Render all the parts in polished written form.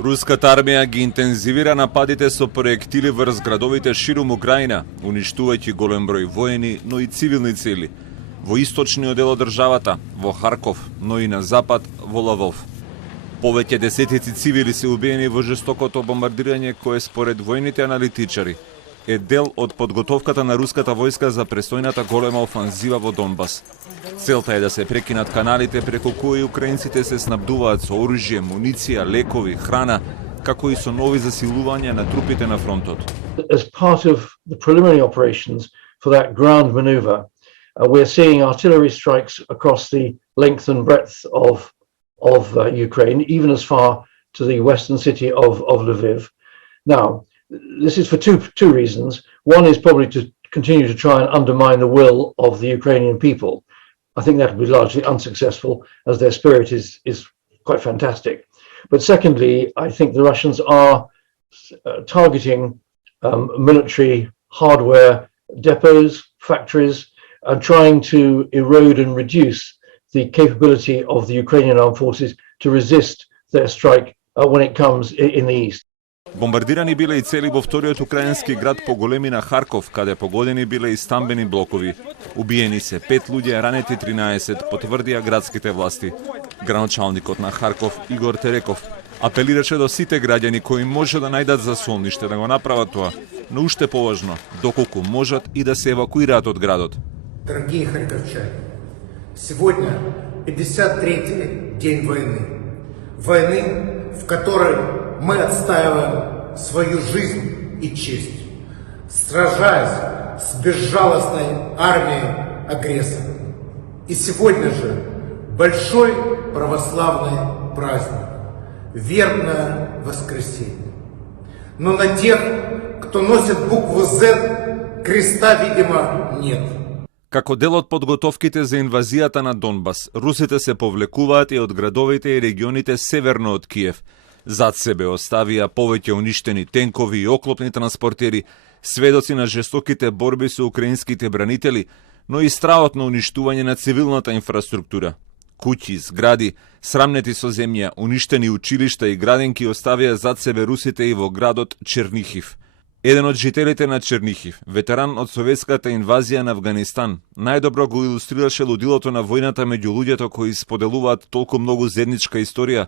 Руската армија ги интензивира нападите со проектили врз градовите ширум Украина, уништувајќи голем број воени, но и цивилни цели. Во источниот дел од државата, во Харков, но и на запад, во Лвов. Повеќе десетици цивили се убиени во жестокото бомбардирање кое според војните аналитичари е дел од подготовката на руската војска за престојната голема офанзива во Донбас. Целта е да се прекинат каналите преку кои украинците се снабдуваат со оружје, муниција, лекови, храна, како и со нови засилувања на трупите на фронтот. As part of the preliminary operations for that ground maneuver, we're seeing artillery strikes across the length and breadth of Ukraine, even as far to the western city of Lviv. Now, this is for two reasons. One is probably to continue to try and undermine the will of the Ukrainian people. I think that will be largely unsuccessful, as their spirit is quite fantastic. But secondly, I think the Russians are targeting military hardware depots, factories, and trying to erode and reduce the capability of the Ukrainian armed forces to resist their strike when it comes in the east. Бомбардирани биле и цели во вториот украински град по големина Харков, каде погодени биле и стамбени блокови. Убиени се 5 луѓе, ранети 13, потврдија градските власти. Градоначалникот на Харков Игор Тереков апелираше до сите граѓани кои може да најдат засолниште да го направат тоа, но уште поважно, доколку можат и да се евакуираат од градот. Дорогие харьковчане, сегодня 53-й день войны. Войны, в которой мы отстаиваем свою жизнь и честь, сражаясь с безжалостной армией агрессора. И сегодня же большой православный праздник, вербное воскресенье. Но на тех, кто носит букву Z, креста, видимо, нет. Како дел од подготовките за инвазијата на Донбас, русите се повлекуваат и од градовите и регионите северно од Киев. Зад себе оставија повеќе уништени тенкови и оклопни транспортери, сведоци на жестоките борби со украинските бранители, но и страот на уништување на цивилната инфраструктура. Куќи, згради, срамнети со земја, уништени училишта и градинки оставија зад себе русите и во градот Чернихив. Еден од жителите на Чернихив, ветеран од советската инвазија на Авганистан, најдобро го илустрираше лудилото на војната меѓу луѓето кои споделуваат толку многу заедничка историја,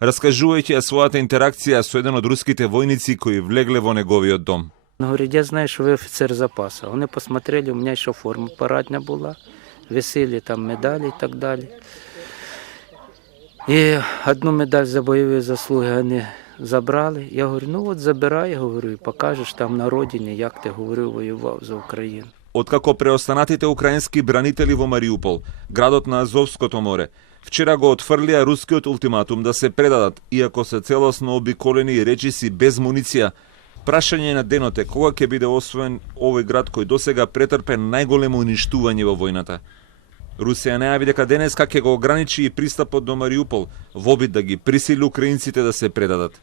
раскажувајќи ја својата интеракција со еден од руските војници кои влегле во неговиот дом. Говорит, я знаю, что вы офицер запаса. Они посмотрели, у меня еще форма парадная была, висели там медали и так далее. И одну медаль за боевые заслуги они забрали. Я говорю, ну вот забирай, я говорю, и покажеш там на родине, як ти, говорю, воював за Украину. Откако преостанатите украински бранители во Мариупол, градот на Азовското море, вчера го отфрлија рускиот ултиматум да се предадат, иако се целосно обиколени и речиси без муниција. Прашање на денот е кога ќе биде освоен овој град кој досега претрпе најголемо уништување во војната. Русија најави дека денеска ќе го ограничи и пристапот до Мариупол во обид да ги присили украинците да се предадат.